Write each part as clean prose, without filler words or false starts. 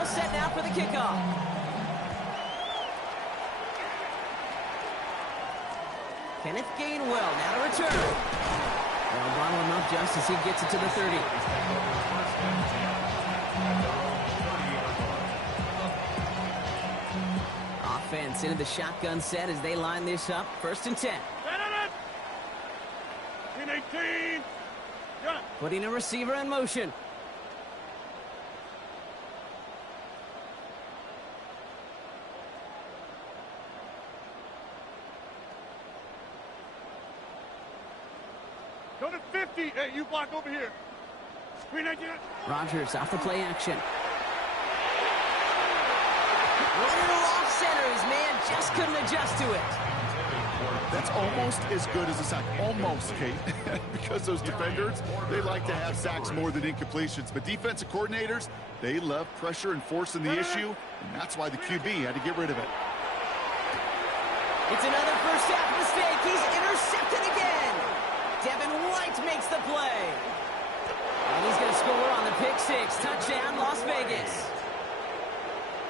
all set now for the kickoff. Kenneth Gainwell now to return. They'll bottle him up just as he gets it to the 30. Offense into the shotgun set as they line this up. 1st and 10. 18. Putting a receiver in motion. Go to 50. Hey, you block over here. Screen again. Rodgers off the play action. Little off center. His man just couldn't adjust to it. That's almost as good as a sack. Almost, Kate. Because those defenders, they like to have sacks more than incompletions. But defensive coordinators, they love pressure and forcing the issue. And that's why the QB had to get rid of it. It's another first half mistake. He's intercepted again. Devin White makes the play. And he's going to score on the pick six. Touchdown, Las Vegas.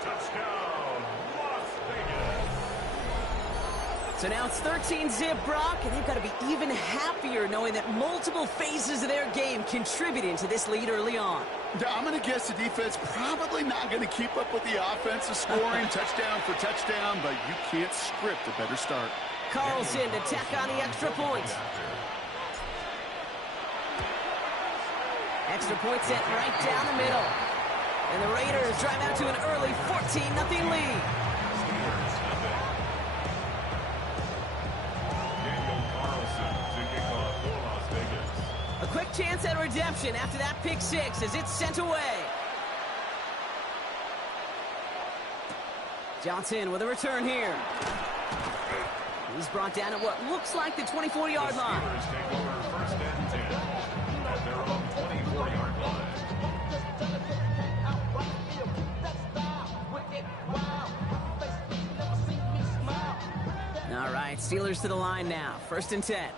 Touchdown, Las Vegas. So now it's 13-zip, Brock, and they've got to be even happier knowing that multiple phases of their game contributing to this lead early on. I'm going to guess the defense probably not going to keep up with the offensive scoring touchdown for touchdown, but you can't script a better start. Carlson to tack on the extra point. Extra point set right down the middle. And the Raiders drive out to an early 14-0 lead. A quick chance at redemption after that pick six as it's sent away. Johnson with a return here. He's brought down at what looks like the 24-yard line. All right, Steelers to the line now. 1st and 10.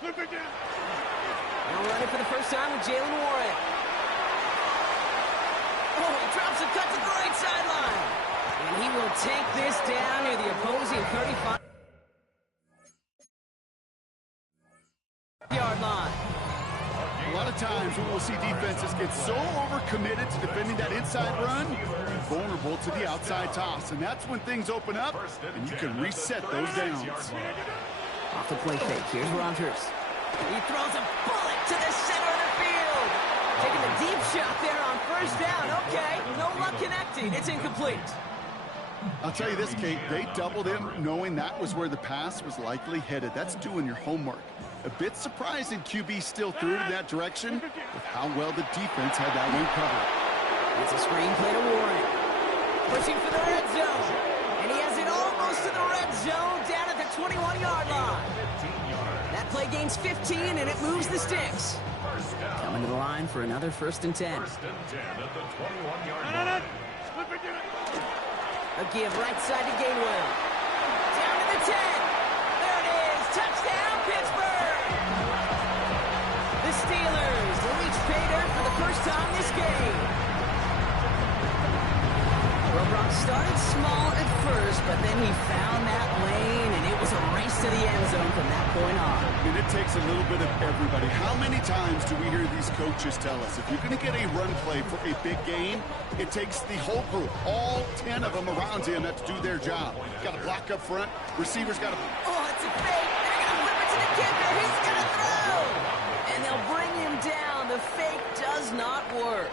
Now running for the first time with Jalen Warren. Oh, he drops a cut to the right sideline. And he will take this down near the opposing 35-yard line. A lot of times we will see defenses get so overcommitted to defending that inside run and vulnerable to the outside toss. And that's when things open up and you can reset those downs. Off the play fake. Here's Rodgers. He throws a bullet to the center of the field. Taking a deep shot there on 1st down. Okay, no luck connecting. It's incomplete. I'll tell you this, Kate, they doubled him knowing that was where the pass was likely headed. That's doing your homework. A bit surprising QB still threw it in that direction with how well the defense had that one covered. It's a screen play to Warren. Pushing for the red zone. And he has it almost to the red zone down at the 21-yard line. That play gains 15 and it moves the sticks. Coming to the line for another 1st and 10. 1st and 10 at the 21-yard line. A give right side to Gainwell. Down to the 10. There it is. Touchdown, Pittsburgh. The Steelers reach pay dirt for the first time this game. Well, Brock started small at first, but then he found that lane, and it was a race to the end zone from that point on. I mean, it takes a little bit of everybody. How many times do we hear these coaches tell us, if you're going to get a run play for a big game, it takes the whole group, all 10 of them around him that to do their job. Got to block up front. Receivers got to... Oh, it's a fake. They're going to flip it to the kicker. He's going to throw. And they'll bring him down. The fake does not work.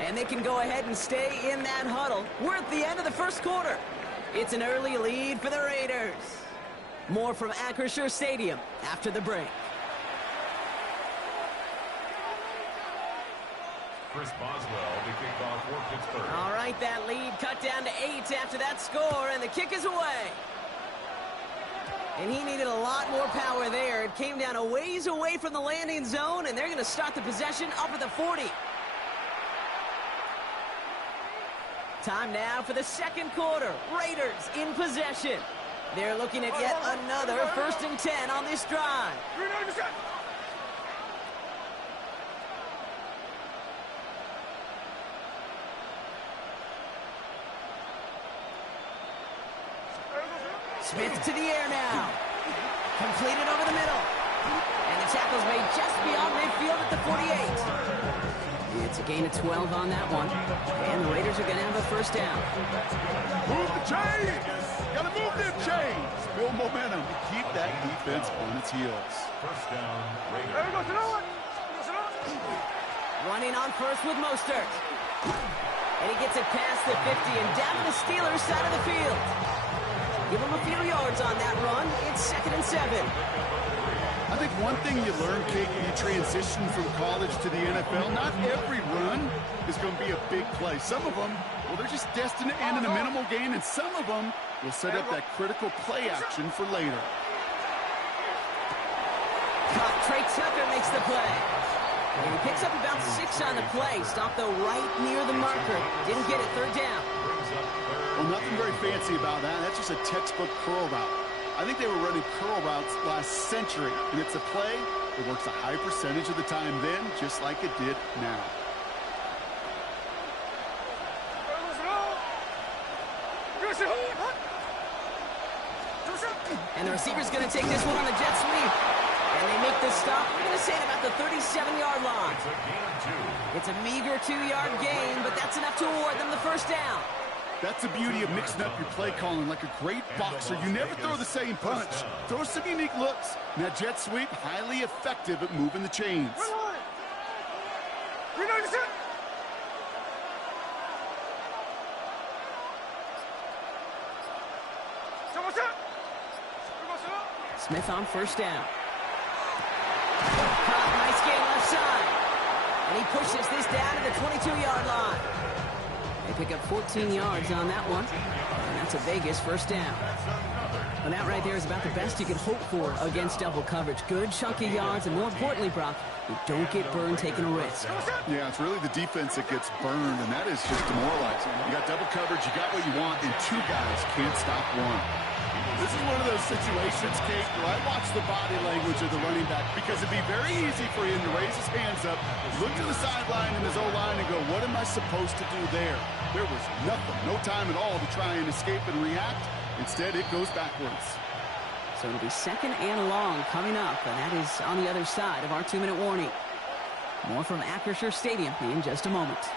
And they can go ahead and stay in that huddle. We're at the end of the 1st quarter. It's an early lead for the Raiders. More from Acrisure Stadium after the break. Chris Boswell to kick off for Pittsburgh. All right, that lead cut down to 8 after that score, and the kick is away. And he needed a lot more power there. It came down a ways away from the landing zone, and they're going to start the possession up at the 40. Time now for the 2nd quarter. Raiders in possession. They're looking at yet another 1st and 10 on this drive. Smith to the air now. Completed over the middle. And the tackle's made just beyond midfield at the 48. It's a gain of 12 on that one. And the Raiders are going to have a first down. Move the chains! Gotta move them chains! Build momentum to keep that defense on its heels. First down, Raiders. Running on first with Mostert. And he gets it past the 50 and down to the Steelers' side of the field. Give him a few yards on that run. It's 2nd and 7. I think one thing you learn, Kate, when you transition from college to the NFL, not every run is going to be a big play. Some of them, well, they're just destined to end in a minimal gain, and some of them will set up that critical play action for later. Trey Tucker makes the play. And he picks up about 6 on the play. Stopped, though, right near the marker. Didn't get it. 3rd down. Well, nothing very fancy about that. That's just a textbook curl route. I think they were running curl routes last century, and it's a play that works a high percentage of the time then, just like it did now. And the receiver's going to take this one on the jet sweep. And they make this stop. We're going to say it about the 37-yard line. It's a meager 2-yard gain, but that's enough to award them the first down. That's the beauty of mixing up your play calling. Like a great boxer, you never throw the same punch. Throw some unique looks. And that jet sweep, highly effective at moving the chains. Smith on first down. Nice gain left side. And he pushes this down to the 22-yard line. They pick up 14 yards on that one. And that's a Vegas first down. Well, that right there is about the best you can hope for against double coverage. Good chunky yards, and more importantly, Brock, you don't get burned taking a risk. Yeah, it's really the defense that gets burned, and that is just demoralizing. You got double coverage, you got what you want, and 2 guys can't stop one. This is one of those situations, Kate, where I watch the body language of the running back because it'd be very easy for him to raise his hands up, look to the sideline and his O-line and go, what am I supposed to do there? There was nothing, no time at all to try and escape and react. Instead, it goes backwards. So it'll be 2nd and long coming up, and that is on the other side of our 2-minute warning. More from Acrisure Stadium in just a moment.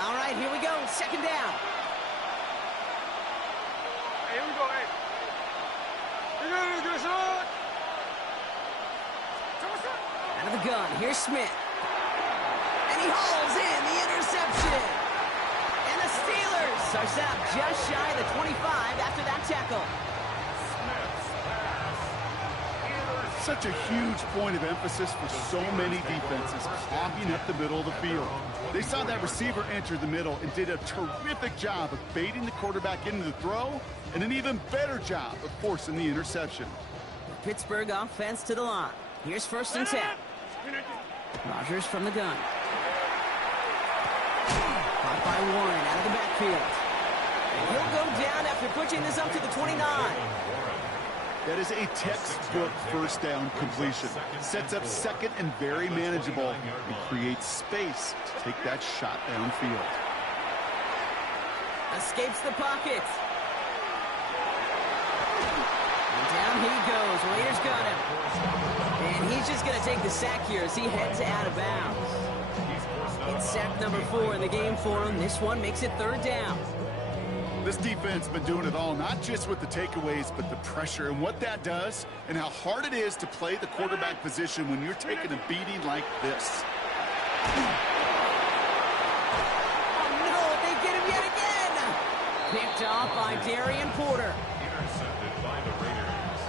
All right, here we go. 2nd down. Here we go, hey. Out of the gun, here's Smith. And he hauls in the interception. And the Steelers are set up just shy of the 25 after that tackle. Such a huge point of emphasis for so many defenses, clogging up the middle of the field. They saw that receiver enter the middle and did a terrific job of baiting the quarterback into the throw, and an even better job of forcing the interception. Pittsburgh offense to the line. Here's 1st and 10. Rodgers from the gun. Caught by Warren out of the backfield. And he'll go down after pushing this up to the 29. That is a textbook first down completion. Sets up 2nd and very manageable and creates space to take that shot downfield. Escapes the pocket. And down he goes. Raiders got him. And he's just going to take the sack here as he heads out of bounds. It's sack number 4 in the game for him. This one makes it 3rd down. This defense has been doing it all, not just with the takeaways, but the pressure and what that does and how hard it is to play the quarterback position when you're taking a beating like this. Oh, no, they get him yet again. Picked off by Darian Porter. Intercepted by the Raiders.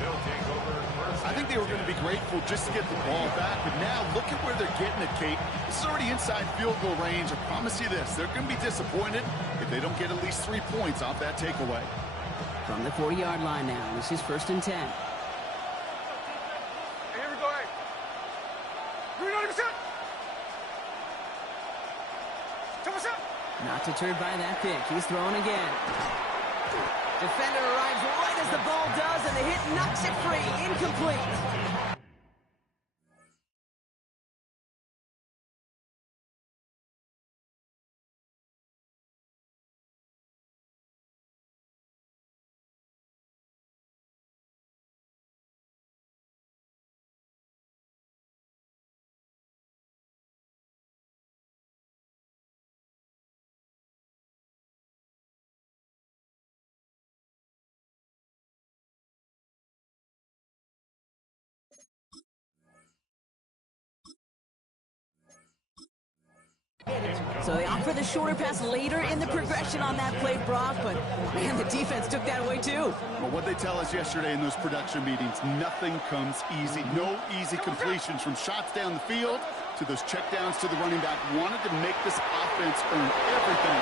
They'll take over first. I think they were going to be grateful just to get the ball back, but now look at where they're getting it, Kate. This is already inside field goal range. I promise you this, they're going to be disappointed if they don't get at least 3 points off that takeaway. From the 40-yard line now, this is 1st and 10. Here we go, hey. Not deterred by that pick. He's throwing again. Defender arrives right as the ball does, and the hit knocks it free. Incomplete. So they opt for the shorter pass later in the progression on that play, Brock, but man, the defense took that away too. Well, what they tell us yesterday in those production meetings, nothing comes easy. No easy completions from shots down the field to those checkdowns to the running back. Wanted to make this offense earn everything.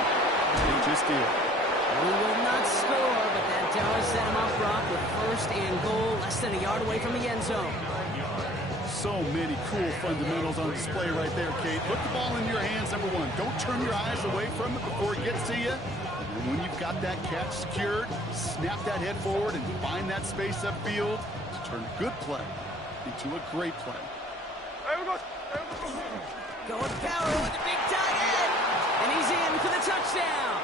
They just did. He will not score, but that does set him up, Brock, with first and goal, less than a yard away from the end zone. So many cool fundamentals on display right there, Kate. Put the ball in your hands, number one. Don't turn your eyes away from it before it gets to you. And then when you've got that catch secured, snap that head forward and find that space upfield to turn a good play into a great play. Going power with the big tight end. And he's in for the touchdown.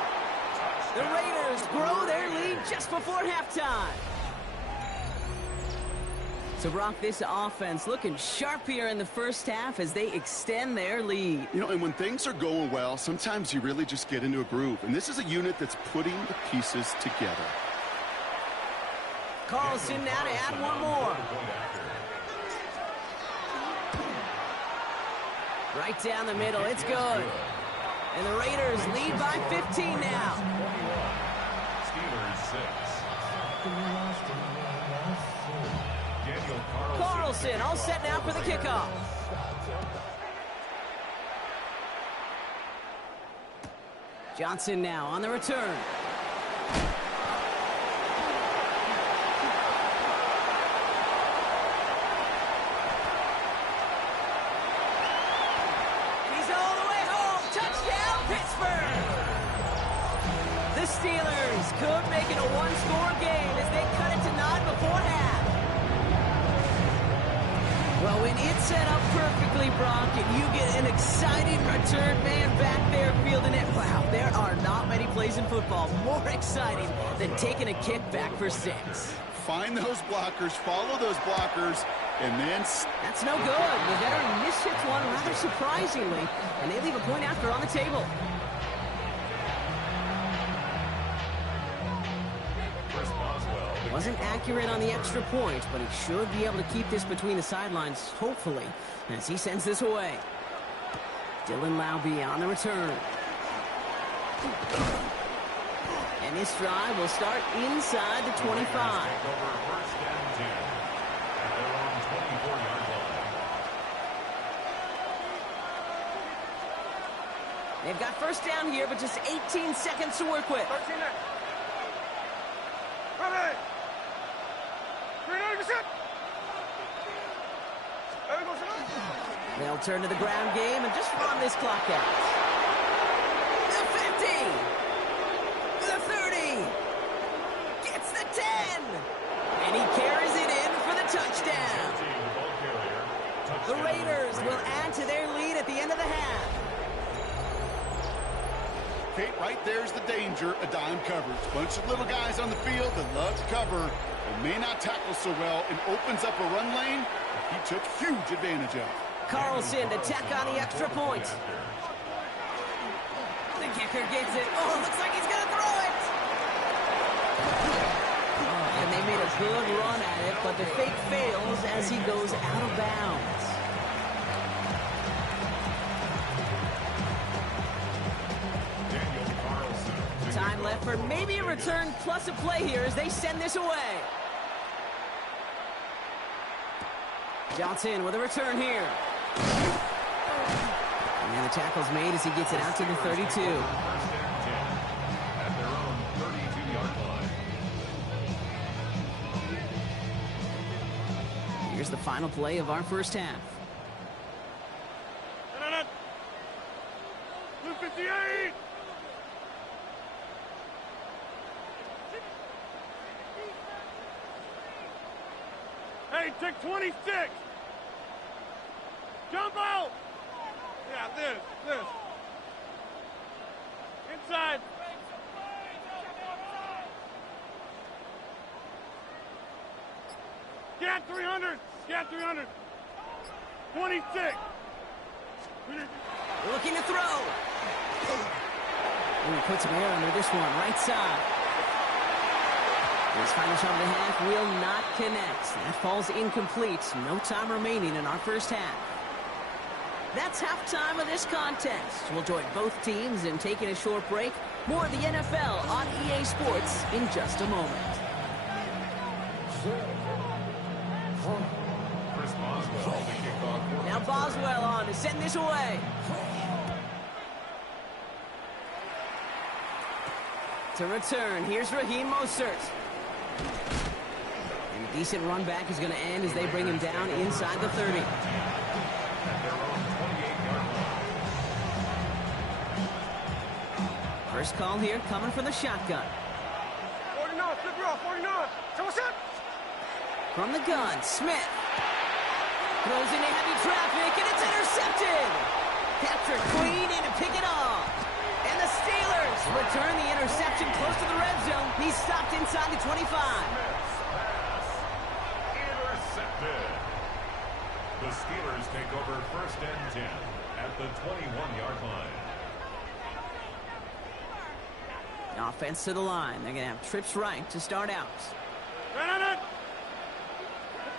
The Raiders grow their lead just before halftime. So, Brock, this offense looking sharp here in the first half as they extend their lead. You know, and when things are going well, sometimes you really just get into a groove. And this is a unit that's putting the pieces together. Carlson now to add one more. Right down the middle, it's good. And the Raiders lead by 15 now. Steelers 6. Carlson all set now for the kickoff. Johnson now on the return. He's all the way home. Touchdown, Pittsburgh. The Steelers could make it a one-score game as they cut it to 9 before half. Well, when it's set up perfectly, Brock, and you get an exciting return man back there fielding it, wow, there are not many plays in football more exciting than taking a kick back for 6. Find those blockers, follow those blockers, and then... That's no good. The veteran mishits one rather surprisingly, and they leave a point after on the table. Wasn't accurate on the extra point, but he should be able to keep this between the sidelines, hopefully, as he sends this away. Dylan Laube on the return. And this drive will start inside the 25. They've got first down here, but just 18 seconds to work with. They'll turn to the ground game and just run this clock out. The 50. The 30. Gets the 10. And he carries it in for the touchdown. The Raiders will add to their lead at the end of the half. Kate, right there's the danger of dime coverage. Bunch of little guys on the field that love to cover and may not tackle so well, and opens up a run lane that he took huge advantage of. Carlson to tack on the extra point. The kicker gets it. Oh, it looks like he's going to throw it. Oh, and they made a good run at it, but the fake fails as he goes out of bounds. Time left for maybe a return plus a play here as they send this away. Johnson with a return here. And the tackle's made as he gets it out to the 32. At their own 32-yard line. Here's the final play of our first half. 258. Hey, take 26. Jump out. Yeah, this. Inside. Scat 300. Scat 300. 26. Looking to throw. And he puts some air under this one, right side. His final shot of the half will not connect. That falls incomplete. No time remaining in our first half. That's halftime of this contest. We'll join both teams in taking a short break. More of the NFL on EA Sports in just a moment. Chris Boswell, the kickoff. Now Boswell on to send this away. To return, here's Raheem Mostert. And a decent run back is going to end as they bring him down inside the 30. First call here coming from the shotgun. 49, flip her off, 49. So what's up? From the gun, Smith. Throws into heavy traffic, and it's intercepted. Patrick Queen in to pick it off. And the Steelers return the interception close to the red zone. He's stopped inside the 25. Intercepted. The Steelers take over first and 10 at the 21-yard line. Offense to the line. They're going to have trips right to start out.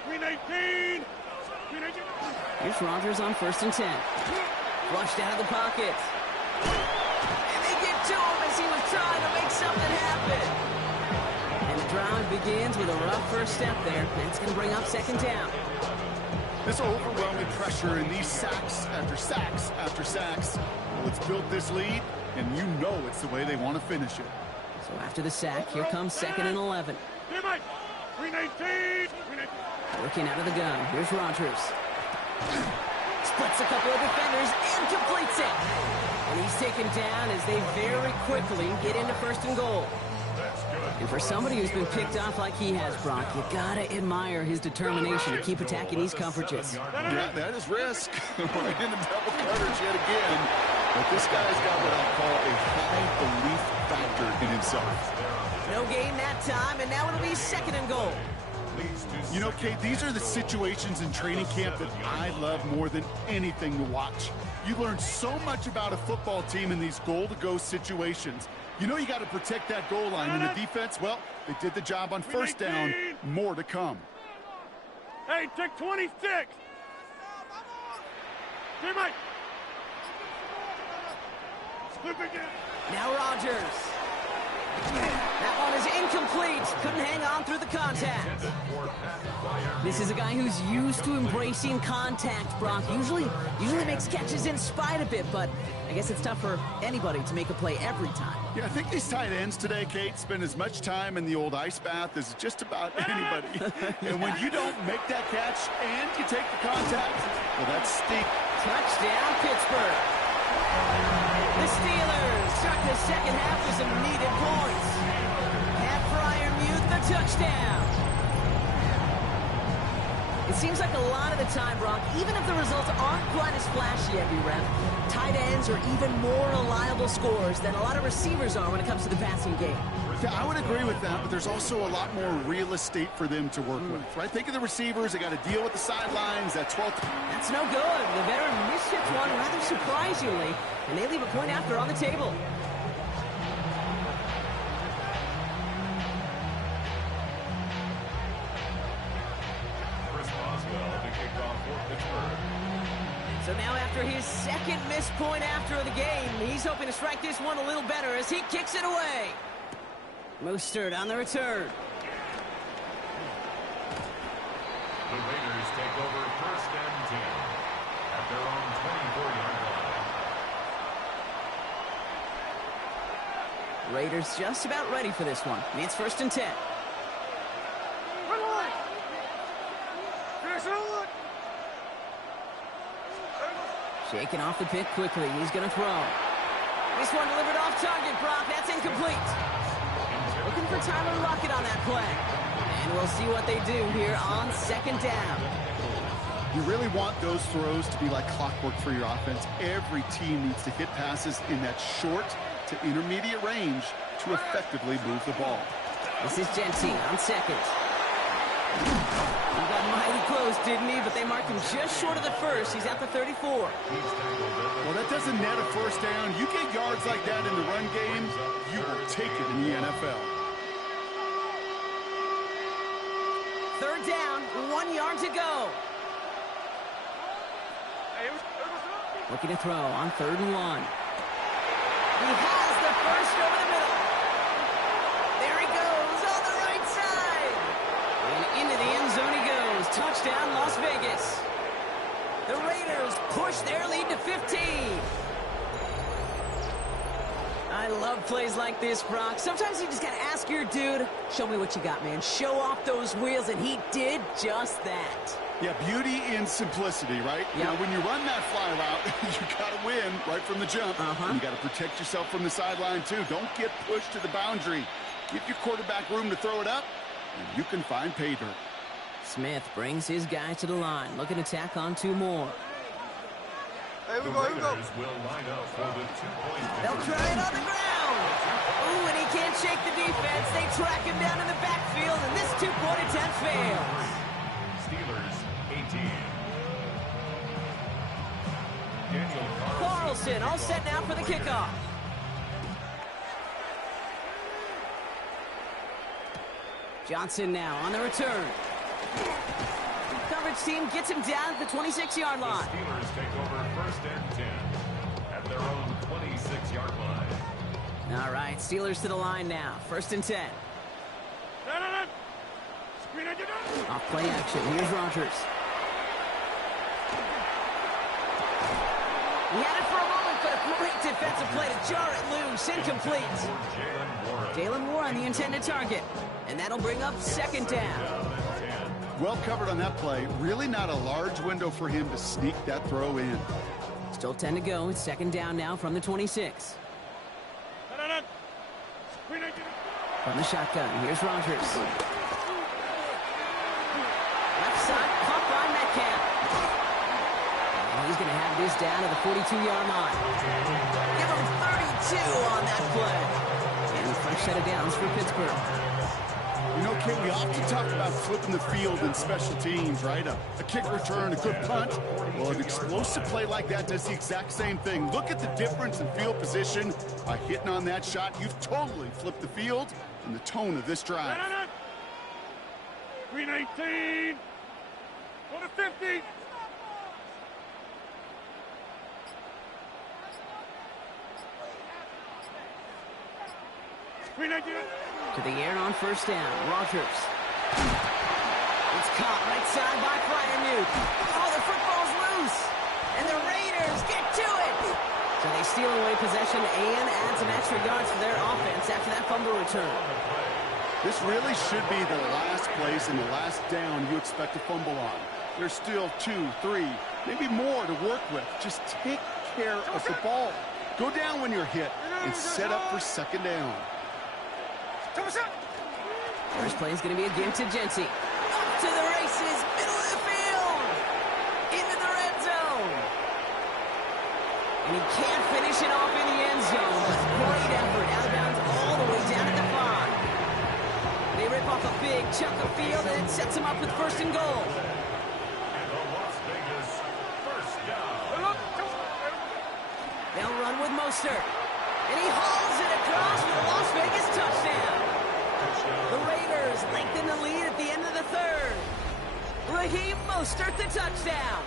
Green 18. Green 18. Here's Rodgers on first and 10. Flushed out of the pocket. And they get to him as he was trying to make something happen. And the drive begins with a rough first step there. That's going to bring up second down. This overwhelming pressure and these sacks after sacks after sacks. Well, it's built this lead, and you know it's the way they want to finish it. So after the sack, here comes second and 11. Green 18. Working out of the gun. Here's Rodgers. Splits a couple of defenders and completes it. And he's taken down as they very quickly get into first and goal. And for somebody who's been picked off like he has, Brock, you gotta admire his determination to keep attacking these coverages. Yeah, that is risk. Right in the double coverage yet again. But this guy's got what I call a high belief factor in himself. No gain that time, and now it'll be second and goal. You know, Kate, these are the situations in training camp that I love more than anything to watch. You learn so much about a football team in these goal-to-go situations. You know you got to protect that goal line. And the defense, well, they did the job on first down. More to come. Hey, take 26. Hey, Mike. Flip again. Now Rodgers. That one is incomplete. Couldn't hang on through the contact. This is a guy who's used to embracing contact, Brock. Usually makes catches in spite of it, but I guess it's tough for anybody to make a play every time. Yeah, I think these tight ends today, Kate, spend as much time in the old ice bath as just about anybody. And when you don't make that catch and you take the contact, well, that's steep. Touchdown, Pittsburgh. The Steelers start the second half with some needed points. Pat Fryermuth, the touchdown. It seems like a lot of the time, Brock, even if the results aren't quite as flashy every rep, tight ends are even more reliable scorers than a lot of receivers are when it comes to the passing game. Yeah, I would agree with that, but there's also a lot more real estate for them to work with, right? Think of the receivers. They got to deal with the sidelines. That 12th. That's no good. The veteran mishits one rather surprisingly, and they leave a point after on the table. Chris Boswell, the kickoff for Pittsburgh. So now after his second missed point after the game, he's hoping to strike this one a little better as he kicks it away. Mostert on the return. The Raiders take over first and 10 at their own 24-yard line. Raiders just about ready for this one. It's first and 10. Shaking off the pick quickly. He's going to throw. This one delivered off target, Brock. That's incomplete. Looking for Tyler Lockett on that play. And we'll see what they do here on second down. You really want those throws to be like clockwork for your offense. Every team needs to hit passes in that short to intermediate range to effectively move the ball. This is Gentine on second. He got mighty close, didn't he? But they marked him just short of the first. He's at the 34. Well, that doesn't net a first down. You get yards like that in the run game, you will take it in the NFL. Third down, 1 yard to go. Looking to throw on 3rd and 1. He has the first over the middle. There he goes on the right side. And into the end zone he goes. Touchdown, Las Vegas. The Raiders push their lead to 15. I love plays like this, Brock. Sometimes you just got to ask your dude, show me what you got, man. Show off those wheels, and he did just that. Yeah, beauty in simplicity, right? Yep. Now, when you run that fly route, you got to win right from the jump. And you got to protect yourself from the sideline, too. Don't get pushed to the boundary. Give your quarterback room to throw it up, and you can find pay dirt. Smith brings his guy to the line, looking to tack on 2 more. Here we go. Will line up for the 2-point They'll try it on the ground. Ooh, and he can't shake the defense. They track him down in the backfield, and this 2-point attempt fails. Steelers 18. Daniel Carlson all set now for the kickoff. Johnson now on the return. Coverage team gets him down at the 26-yard The line. Steelers take over 1st and 10 at their own 26-yard line. All right, Steelers to the line now. 1st and 10. Off play action. Here's Rodgers. He had it for a moment, but a great defensive play to jar it loose. Incomplete. Jalen Warren on the intended target. And that'll bring up 2nd down. Well covered on that play. Really not a large window for him to sneak that throw in. Still 10 to go. It's 2nd down now from the 26. From the shotgun, here's Rodgers. Left side, caught by Metcalf. And he's going to have this down to the 42-yard line. Give him 32 on that play. And fresh set of downs for Pittsburgh. You know, Kate, we often talk about flipping the field in special teams, right? A kick return, a good punt. Well, an explosive play like that does the exact same thing. Look at the difference in field position. By hitting on that shot, you've totally flipped the field and the tone of this drive. 319. Go to 50. To the air on 1st down. Rodgers. It's caught right side by Freiermuth. Oh, the football's loose. And the Raiders get to it. So they steal away possession and add some extra yards for their offense after that fumble return. This really should be the last place and the last down you expect to fumble on. There's still 2, 3, maybe more to work with. Just take care of the ball. Go down when you're hit and set up for 2nd down. First play is going to be again to Jency. Up to the races, middle of the field. Into the red zone. And he can't finish it off in the end zone. But great effort. Out of bounds all the way down at the 5. They rip off a big chunk of field and it sets him up with 1st and goal. And the Las Vegas 1st down. They'll run with Mostert. And he hauls it across for the Las Vegas touchdown. The Raiders lengthen the lead at the end of the 3rd. Raheem Mostert the touchdown.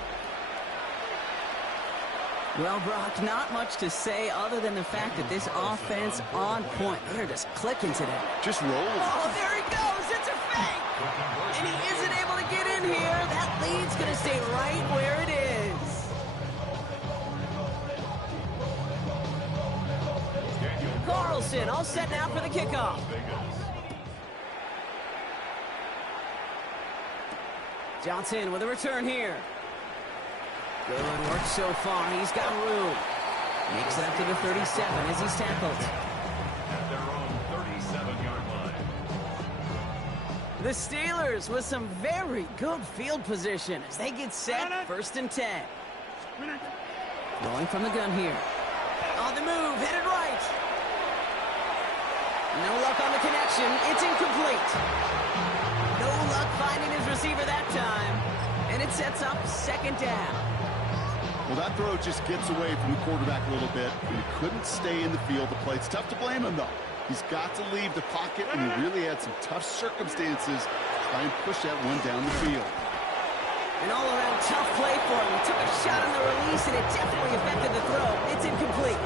Well, Brock, not much to say other than the fact that this offense on point. They're just clicking today. Just roll. Oh, there he goes. It's a fake. And he isn't able to get in here. That lead's going to stay right where it is. Carlson all set now for the kickoff. Johnson with a return here. Good work so far. He's got room. Makes it up to the 37 as he's tackled. At their own 37-yard line. The Steelers with some very good field position as they get set. 1st and 10. Rolling from the gun here. On the move, headed right. No luck on the connection. It's incomplete. No luck finding his receiver that time. And it sets up 2nd down. Well, that throw just gets away from the quarterback a little bit, and he couldn't stay in the field to play. It's tough to blame him, though. He's got to leave the pocket, and he really had some tough circumstances to try and push that one down the field. An all-around tough play for him. He took a shot on the release, and it definitely affected the throw. It's incomplete.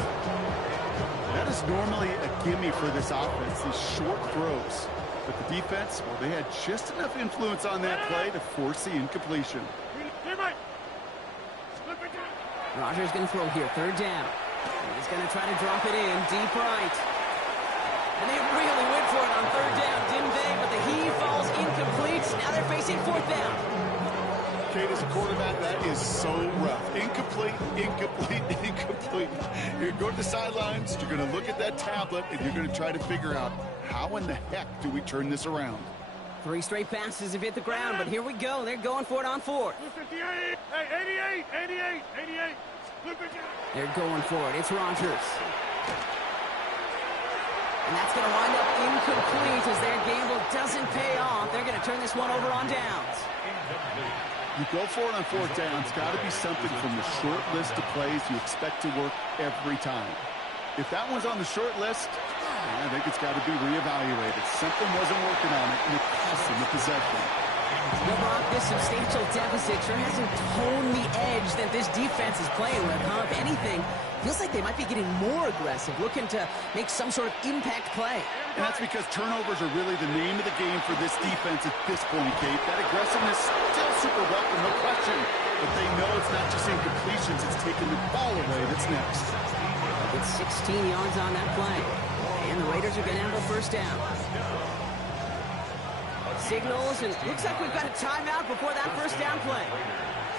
That is normally a gimme for this offense, these short throws. But the defense, well, they had just enough influence on that play to force the incompletion. Rogers going to throw here, third down. He's going to try to drop it in, deep right. And they really went for it on third down, didn't they? But the heave falls incomplete. Now they're facing fourth down. Kate, as a quarterback, that is so rough. Incomplete, incomplete, incomplete. You're going to the sidelines, you're going to look at that tablet, and you're going to try to figure out how in the heck do we turn this around? 3 straight passes have hit the ground, but here we go. They're going for it on fourth. 58, hey, 88. They're going for it. It's Rogers. And that's going to wind up incomplete as their gamble doesn't pay off. They're going to turn this one over on downs. You go for it on fourth down. It's got to be something from the short list of plays you expect to work every time. If that one's on the short list, I think it's got to be reevaluated. Something wasn't working on it, and it cost them the possession. Well, Brock, this substantial deficit sure hasn't toned the edge that this defense is playing with, huh? If anything, feels like they might be getting more aggressive, looking to make some sort of impact play. And that's because turnovers are really the name of the game for this defense at this point, Kate. That aggressiveness still super welcome, no question. But they know it's not just incompletions, it's taking the ball away that's next. It's 16 yards on that play. And the Raiders are going to have a first down. Signals, and looks like we've got a timeout before that first down play.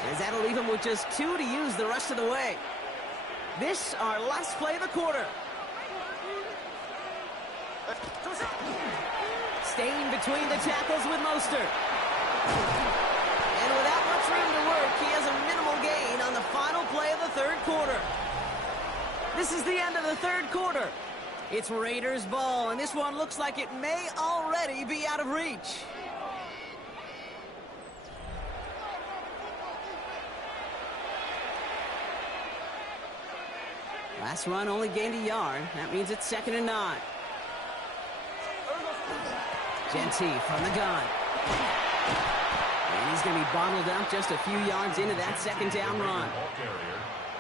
As that'll leave them with just 2 to use the rest of the way. This, our last play of the quarter. Staying between the tackles with Mostert. And without much room to work, he has a minimal gain on the final play of the third quarter. This is the end of the third quarter. It's Raiders ball, and this one looks like it may already be out of reach. Last run only gained a yard. That means it's 2nd and 9. Genty from the gun. And he's going to be bottled up just a few yards into that second down run.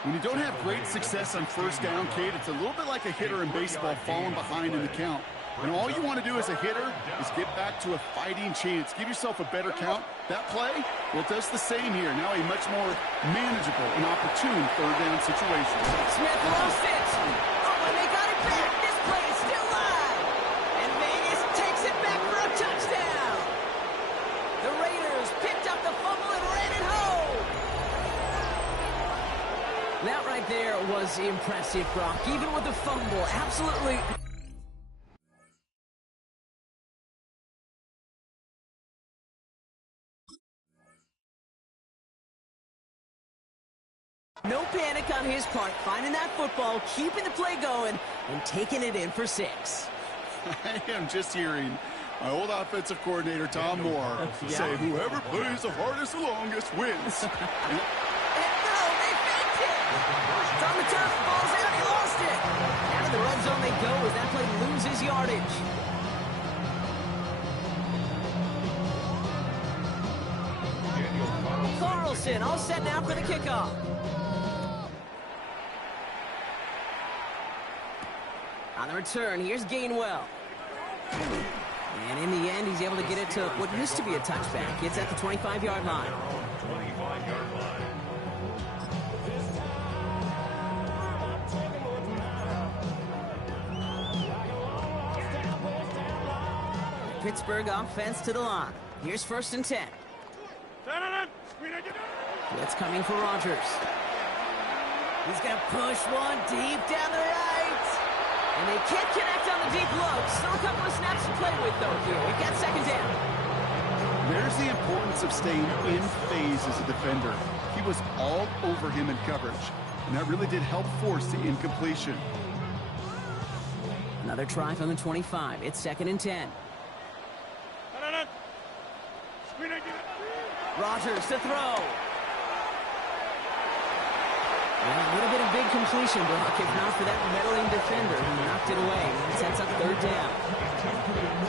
When you don't have great success on first down, Kate, it's a little bit like a hitter in baseball falling behind in the count. And all you want to do as a hitter is get back to a fighting chance. Give yourself a better count. That play, well, it does the same here. Now a much more manageable and opportune third down situation. Smith lost it. Oh, and they got it back. This play is still live. And Vegas takes it back for a touchdown. The Raiders picked up the fumble and ran it home. That right there was impressive, Brock. Even with the fumble, absolutely. No panic on his part, finding that football, keeping the play going, and taking it in for 6. I am just hearing my old offensive coordinator, Tom Moore, say, whoever plays the hardest and longest wins. And no, they faked it! It's on the turf, ball's out, he lost it! Out of the red zone they go as that play loses yardage. Carlson all set now for the kickoff. On the return, here's Gainwell. And in the end, he's able to get it to what used to be a touchback. It's at the 25-yard line. 25-yard line. Pittsburgh offense to the line. Here's 1st and 10. Blitz coming for Rogers. He's going to push one deep down the right. And they can't connect on the deep look. Still a couple of snaps to play with, though, here. We've got 2nd down. There's the importance of staying in phase as a defender. He was all over him in coverage, and that really did help force the incompletion. Another try from the 25. It's 2nd and 10. Rogers to throw. Well, a little bit of big completion, Brock, if not for that meddling defender who knocked it away. It sets up third down.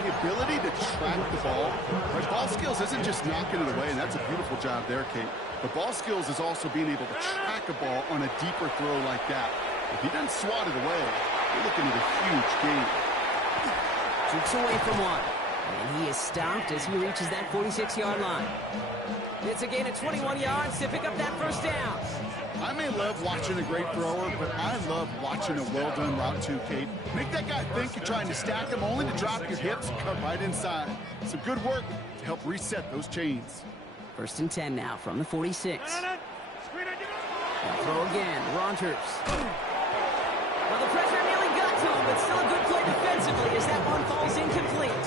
The ability to track the ball. Right, ball skills isn't just knocking it away, and that's a beautiful job there, Kate. The ball skills is also being able to track a ball on a deeper throw like that. If he doesn't swat it away, you're looking at a huge gain. Jukes away from one. And he is stopped as he reaches that 46-yard line. It's a gain of 21 yards to pick up that first down. I may love watching a great thrower, but I love watching a well-done route too, Kate. Make that guy think you're trying to stack him, only to drop your hips and cut right inside. Some good work to help reset those chains. First and 10 now from the 46. They'll throw again. Rogers. Well, the pressure nearly got to him, but still a good play defensively as that one falls incomplete.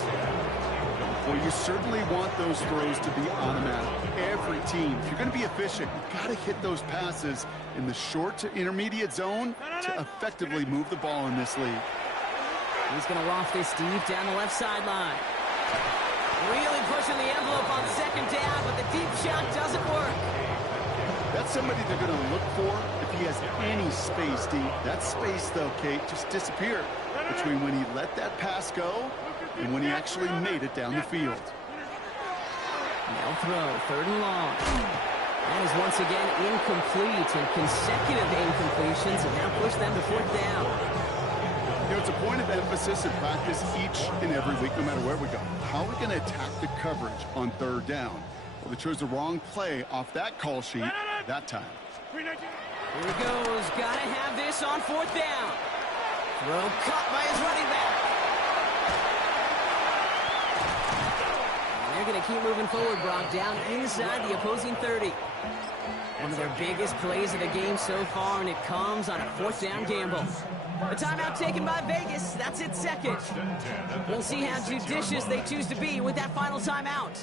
Well, you certainly want those throws to be automatic. Every team, if you're going to be efficient, you've got to hit those passes in the short to intermediate zone to effectively move the ball in this league. He's going to loft this deep down the left sideline. Really pushing the envelope on second down, but the deep shot doesn't work. That's somebody they're going to look for if he has any space deep. That space, though, Kate, just disappeared between when he let that pass go and when he actually made it down the field. Now throw, third and long. That is once again incomplete, and consecutive incompletions have now pushed them to fourth down. You know, it's a point of emphasis in practice each and every week, no matter where we go. How are we going to attack the coverage on third down? Well, they chose the wrong play off that call sheet that time. Here he goes. Got to have this on fourth down. Throw caught by his running back. They're going to keep moving forward, Brock, down inside the opposing 30. One of their biggest plays of the game so far, and it comes on a fourth down gamble. A timeout taken by Vegas. That's its second. We'll see how judicious they choose to be with that final timeout.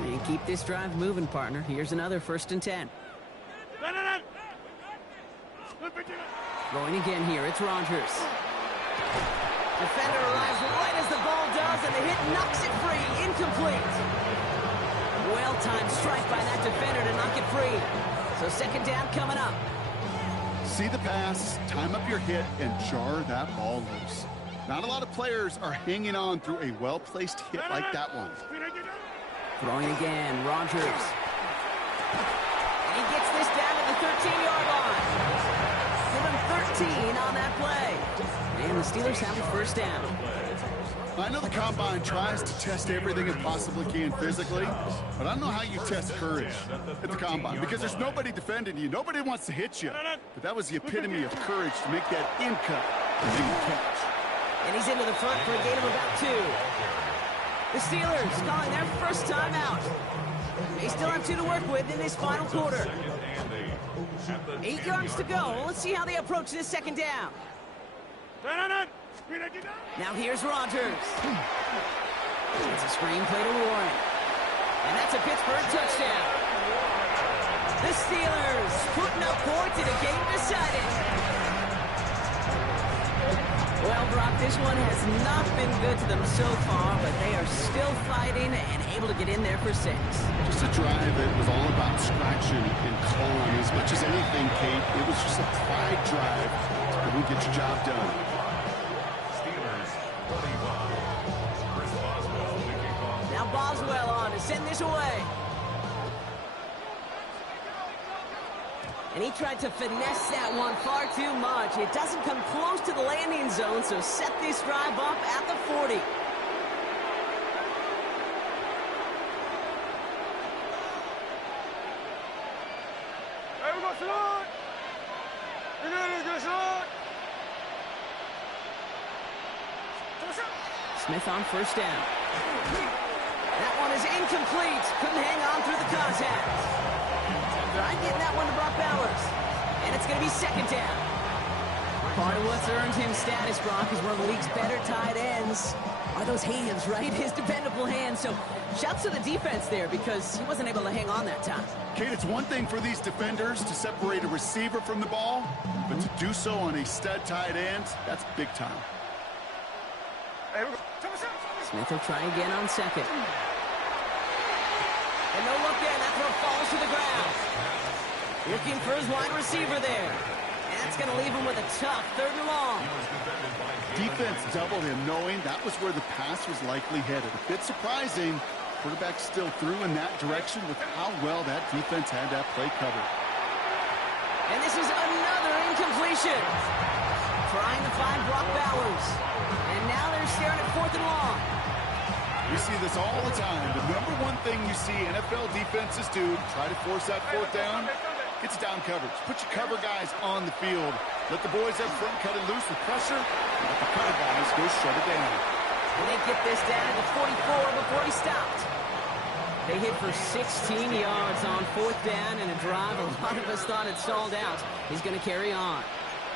And keep this drive moving, partner. Here's another first and 10. Going again here, it's Rogers. Defender arrives right as the ball does, and the hit knocks it free. Incomplete. Well-timed strike by that defender to knock it free. So second down coming up. See the pass, time up your hit, and jar that ball loose. Not a lot of players are hanging on through a well-placed hit like that one. Throwing again, Rogers. And he gets this down to the 13-yard line. Give him 13 on that play. And the Steelers have a first down. I know the Combine tries to test everything it possibly can physically, but I don't know how you test courage at the Combine, because there's nobody defending you. Nobody wants to hit you. But that was the epitome of courage to make that in-cut and make the catch. And he's into the front for a gain of about 2. The Steelers calling their first timeout. They still have 2 to work with in this final quarter. 8 yards to go. Let's see how they approach this second down. Now here's Rogers. It's a screen play to Warren. And that's a Pittsburgh touchdown. The Steelers putting up points in a game decided. Well, Brock, this one has not been good to them so far, but they are still fighting and able to get in there for 6. Just a drive that was all about scratching and clawing. As much as anything, Kate, it was just a pride drive to go get your job done. Now Boswell on to send this away. And he tried to finesse that one far too much. It doesn't come close to the landing zone, so set this drive up at the 40. Smith on first down. That one is incomplete. Couldn't hang on through the contact. Tried getting that one to Brock Bowers. And it's going to be second down. Part of what's earned him status, Brock, is one of the league's better tight ends. Are those hands, right? His dependable hands. So shouts to the defense there because he wasn't able to hang on that time. Kate, it's one thing for these defenders to separate a receiver from the ball, but to do so on a stud tight end, that's big time. Smith will try again on second. And no look there. That throw falls to the ground. Looking for his wide receiver there. And that's going to leave him with a tough 3rd and long. Defense doubled him, knowing that was where the pass was likely headed. A bit surprising. Quarterback still threw in that direction with how well that defense had that play covered. And this is another incompletion. Trying to find Brock Bowers. And now they're staring at 4th and long. We see this all the time. The number one thing you see NFL defenses do to try to force that 4th down, it's down coverage. Put your cover guys on the field. Let the boys up front cut it loose with pressure. And let the cover guys go shut it down. And they get this down to the 44 before he stopped. They hit for 16 yards on 4th down and a drive a lot of us thought had stalled out. He's going to carry on.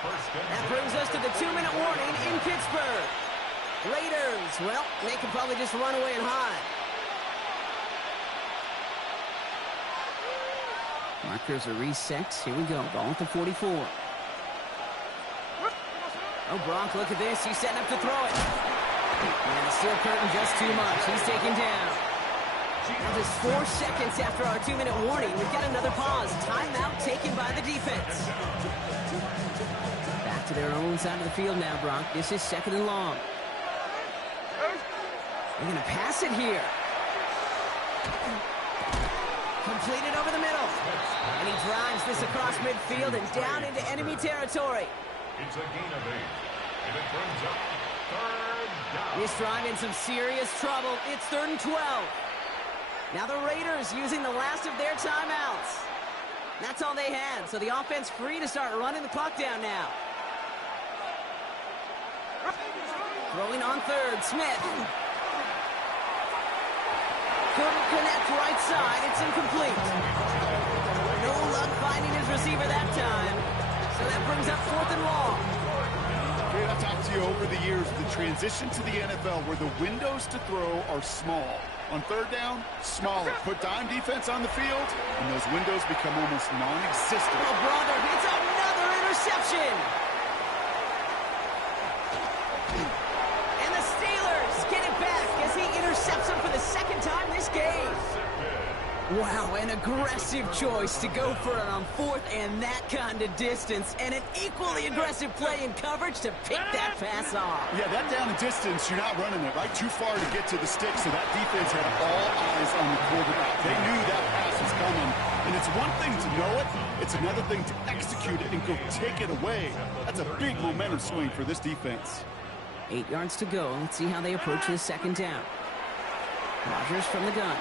That brings us to the 2-minute warning in Pittsburgh. Raiders, well, they could probably just run away and hide. Markers are reset. Here we go. Ball at the 44. Oh, Brock, look at this. He's setting up to throw it. And the steel curtain just too much. He's taken down. Now just 4 seconds after our 2-minute warning, we've got another pause. Timeout taken by the defense. Back to their own side of the field now, Brock. This is 2nd and long. They're going to pass it here. Completed over the middle. And he drives this across midfield and down into enemy territory. It's a gain of 8. And it brings up 3rd down. This drive in some serious trouble. It's 3rd and 12. Now the Raiders using the last of their timeouts. That's all they had, so the offense free to start running the clock down now. Throwing on 3rd, Smith. Couldn't connect right side. It's incomplete. No luck finding his receiver that time. So that brings up 4th and long. Okay, I've talked to you over the years, the transition to the NFL where the windows to throw are small. On 3rd down, smaller. Put dime defense on the field, and those windows become almost non-existent. Oh, brother, it's another interception. And the Steelers get it back as he intercepts him for the 2nd time this game. Wow, an aggressive choice to go for it on 4th and that kind of distance, and an equally aggressive play in coverage to pick that pass off. Yeah, that down and distance, you're not running it, right? Too far to get to the stick, so that defense had all eyes on the quarterback. They knew that pass was coming, and it's one thing to know it, it's another thing to execute it and go take it away. That's a big momentum swing for this defense. 8 yards to go. Let's see how they approach this 2nd down. Rodgers from the gun.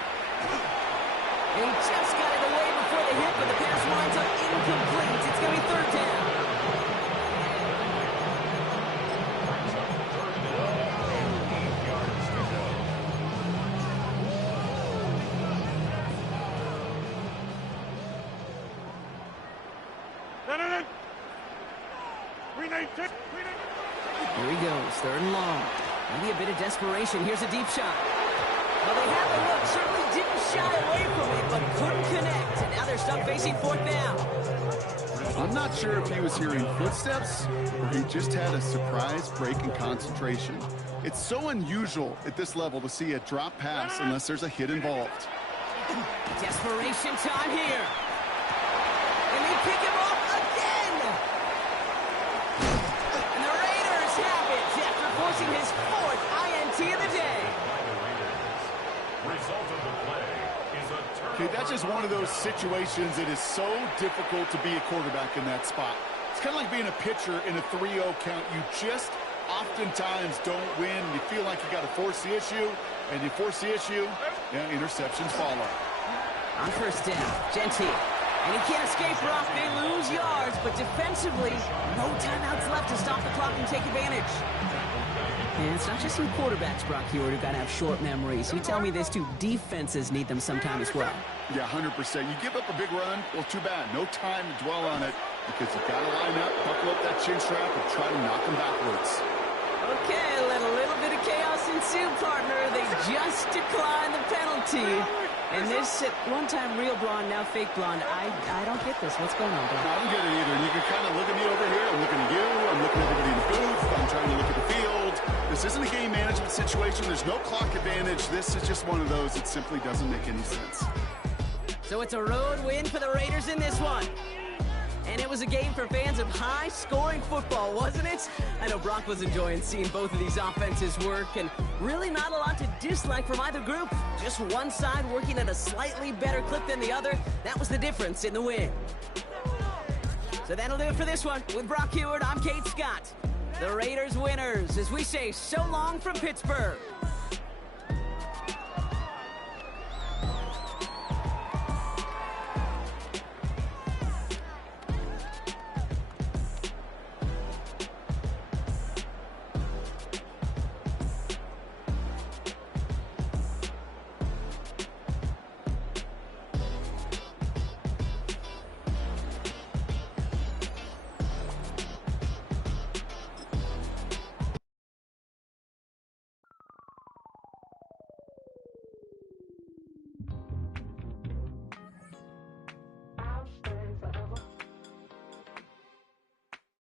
And he just got it away before the hit, but the pass winds up incomplete. It's going to be 3rd down. Here he goes, 3rd and long. Maybe a bit of desperation. Here's a deep shot. Well, they had the look, certainly didn't shy away from it, but couldn't connect. And now they're stuck facing 4th down. I'm not sure if he was hearing footsteps or he just had a surprise break in concentration. It's so unusual at this level to see a drop pass unless there's a hit involved. Desperation time here. And they pick him off again. And the Raiders have it after forcing his 4th INT of the day. Result of the play is a turnover. Okay, that's just one of those situations that is so difficult to be a quarterback in that spot. It's kind of like being a pitcher in a 3-0 count. You just oftentimes don't win. You feel like you got to force the issue, and you force the issue, yeah, interceptions follow. On 1st down, Gentile. And he can't escape, Brock. They lose yards, but defensively, no timeouts left to stop the clock and take advantage. And it's not just some quarterbacks, Brock Hewitt, who've got to have short memories. You tell me this too, defenses need them sometime as well. Yeah, 100%. You give up a big run, well, too bad. No time to dwell on it because you've got to line up, buckle up that chin strap, and try to knock them backwards. Okay, let a little bit of chaos ensue, partner. They just declined the penalty. And this, at one time real blonde, now fake blonde. I don't get this. What's going on, Brock? I don't get it either. And you can kind of look at me over here. I'm looking at you. I'm looking at everybody in the booth. I'm trying to look at the field. This isn't a game management situation. There's no clock advantage. This is just one of those. It simply doesn't make any sense. So it's a road win for the Raiders in this one. And it was a game for fans of high-scoring football, wasn't it? I know Brock was enjoying seeing both of these offenses work, and really not a lot to dislike from either group. Just one side working at a slightly better clip than the other. That was the difference in the win. So that'll do it for this one. With Brock Heward, I'm Kate Scott. The Raiders winners, as we say so long from Pittsburgh.